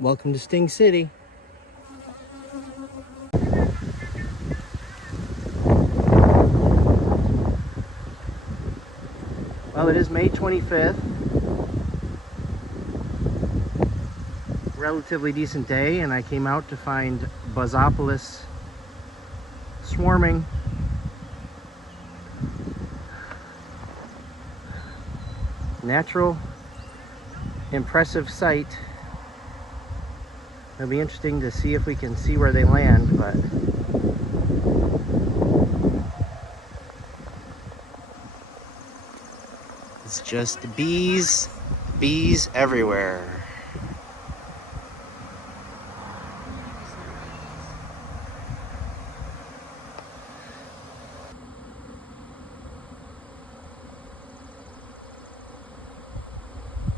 Welcome to Sting City. Well, it is May 25th. Relatively decent day, and I came out to find Buzzopolis swarming. Natural, impressive sight. It'll be interesting to see if we can see where they land, but it's just bees everywhere.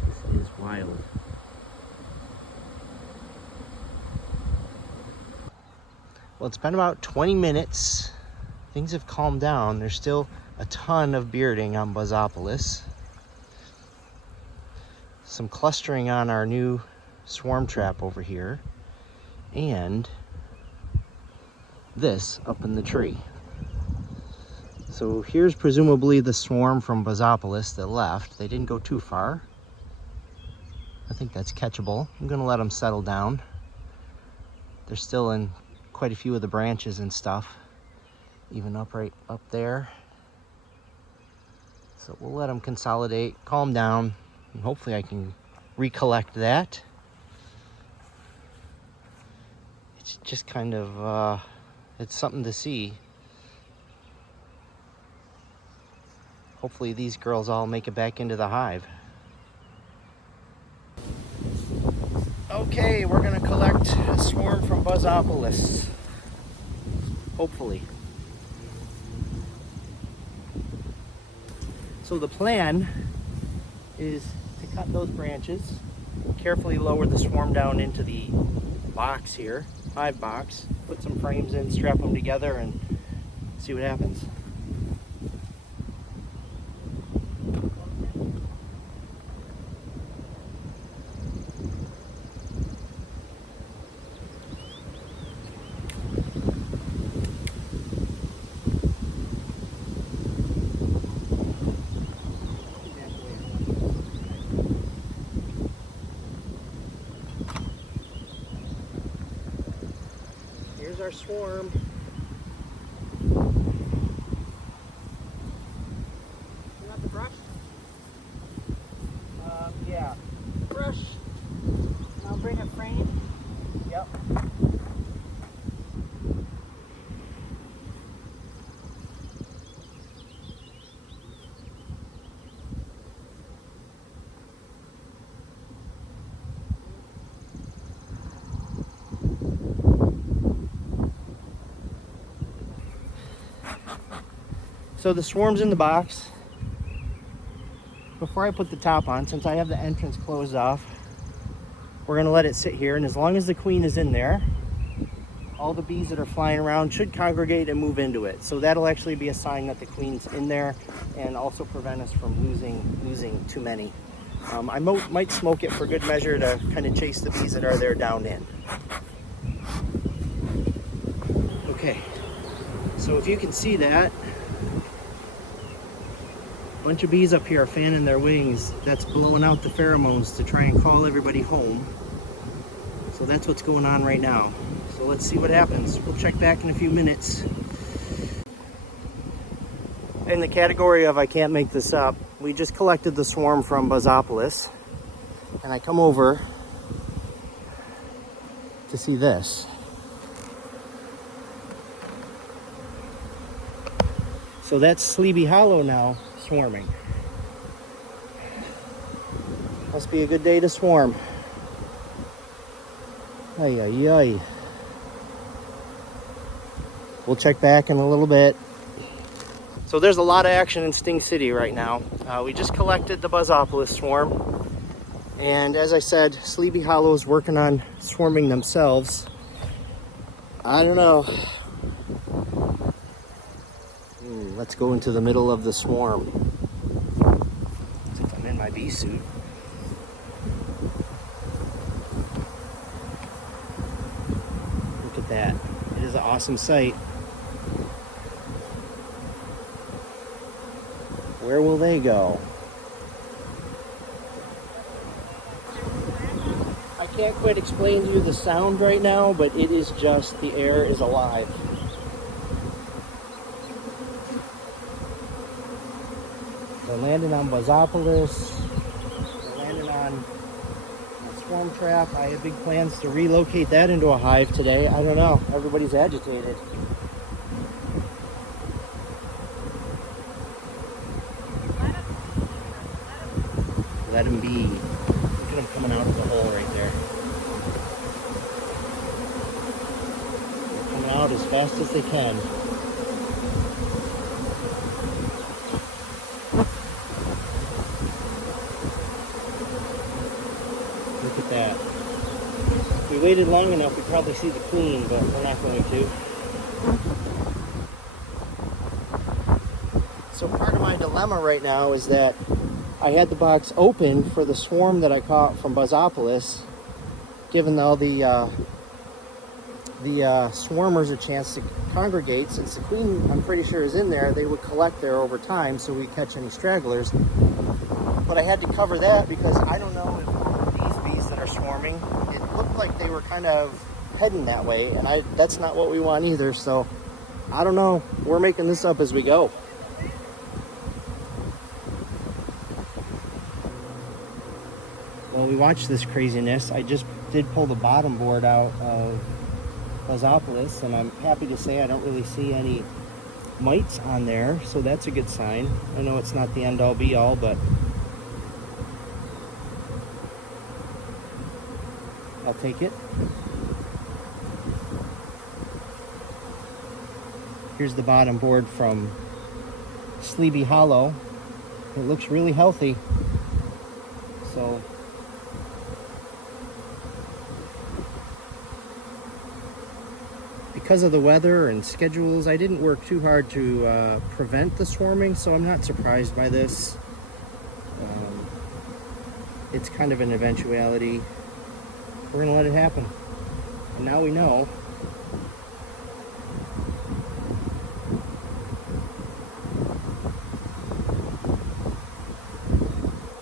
This is wild. Well, it's been about 20 minutes. Things have calmed down. There's still a ton of bearding on Buzzopolis. Some clustering on our new swarm trap over here. And this up in the tree. So here's presumably the swarm from Buzzopolis that left. They didn't go too far. I think that's catchable. I'm gonna let them settle down. They're still in quite a few of the branches and stuff, even right up there. So we'll let them consolidate, calm down, and hopefully I can recollect that. It's just kind of, it's something to see. Hopefully these girls all make it back into the hive. Okay, we're gonna collect a swarm from Buzzopolis. Hopefully. So the plan is to cut those branches, carefully lower the swarm down into the box here, hive box, put some frames in, strap them together, and see what happens. Here's our swarm. You want the brush? Yeah. Brush. And I'll bring a frame. Yep. So the swarm's in the box. Before I put the top on, since I have the entrance closed off, we're gonna let it sit here, and as long as the queen is in there, all the bees that are flying around should congregate and move into it. So that'll actually be a sign that the queen's in there, and also prevent us from losing too many. I might smoke it for good measure to kind of chase the bees that are there down in. Okay, so if you can see that, bunch of bees up here fanning their wings. That's blowing out the pheromones to try and call everybody home. So that's what's going on right now. So let's see what happens. We'll check back in a few minutes. In the category of I can't make this up, we just collected the swarm from Buzzopolis, and I come over to see this. So that's Slee-Bee Hollow now swarming. Must be a good day to swarm. Ay, ay, ay. We'll check back in a little bit. So there's a lot of action in Sting City right now. We just collected the Buzzopolis swarm. And as I said, Slee-Bee Hollow is working on swarming themselves. I don't know. Let's go into the middle of the swarm. Since I'm in my bee suit. that. It is an awesome sight. Where will they go? I can't quite explain to you the sound right now, but it is just, the air is alive. They're landing on Buzzopolis. They're landing on a swarm trap. I have big plans to relocate that into a hive today. I don't know. Everybody's agitated. Let them be. Look at them coming out of the hole right there. They're coming out as fast as they can. Look at that. If we waited long enough, we'd probably see the queen, but we're not going to. So part of my dilemma right now is that I had the box open for the swarm that I caught from Buzzopolis, given all the swarmers a chance to congregate. Since the queen, I'm pretty sure, is in there, they would collect there over time so we catch any stragglers. But I had to cover that because I don't know if these bees that are swarming, it looked like they were kind of heading that way, and that's not what we want either. So I don't know. We're making this up as we go. While we watch this craziness, I just did pull the bottom board out of Buzzopolis, and I'm happy to say I don't really see any mites on there, so that's a good sign. I know it's not the end-all be-all, but I'll take it. Here's the bottom board from Slee-Bee Hollow. It looks really healthy. So because of the weather and schedules, I didn't work too hard to prevent the swarming, so I'm not surprised by this. It's kind of an eventuality. We're gonna let it happen. And now we know.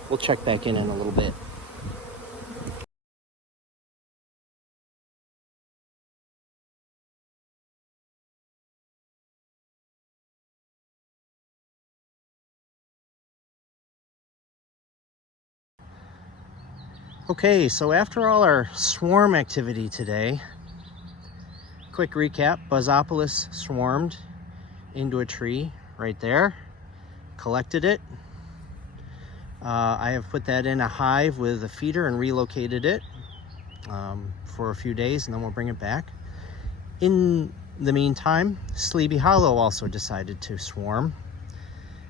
We'll check back in a little bit. Okay, so after all our swarm activity today, quick recap: Buzzopolis swarmed into a tree right there, collected it. I have put that in a hive with a feeder and relocated it for a few days, and then we'll bring it back. In the meantime, Slee-Bee Hollow also decided to swarm.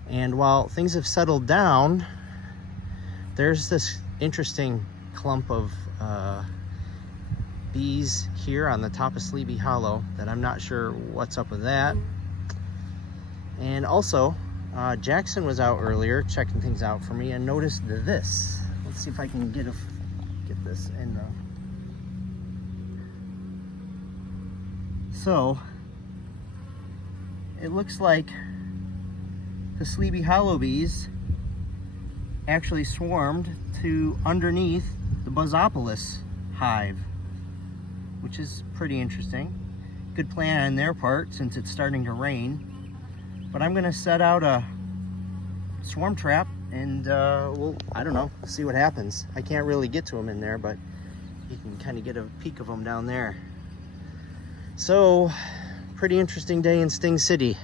And while things have settled down, there's this interesting clump of bees here on the top of Slee-Bee Hollow that I'm not sure what's up with that. And also, Jackson was out earlier checking things out for me and noticed this. Let's see if I can get this in. So it looks like the Slee-Bee Hollow bees actually swarmed to underneath the Buzzopolis hive, which is pretty interesting. Good plan on their part since it's starting to rain. But I'm gonna set out a swarm trap and I don't know, see what happens. I can't really get to them in there, but you can kind of get a peek of them down there. So, pretty interesting day in Sting City.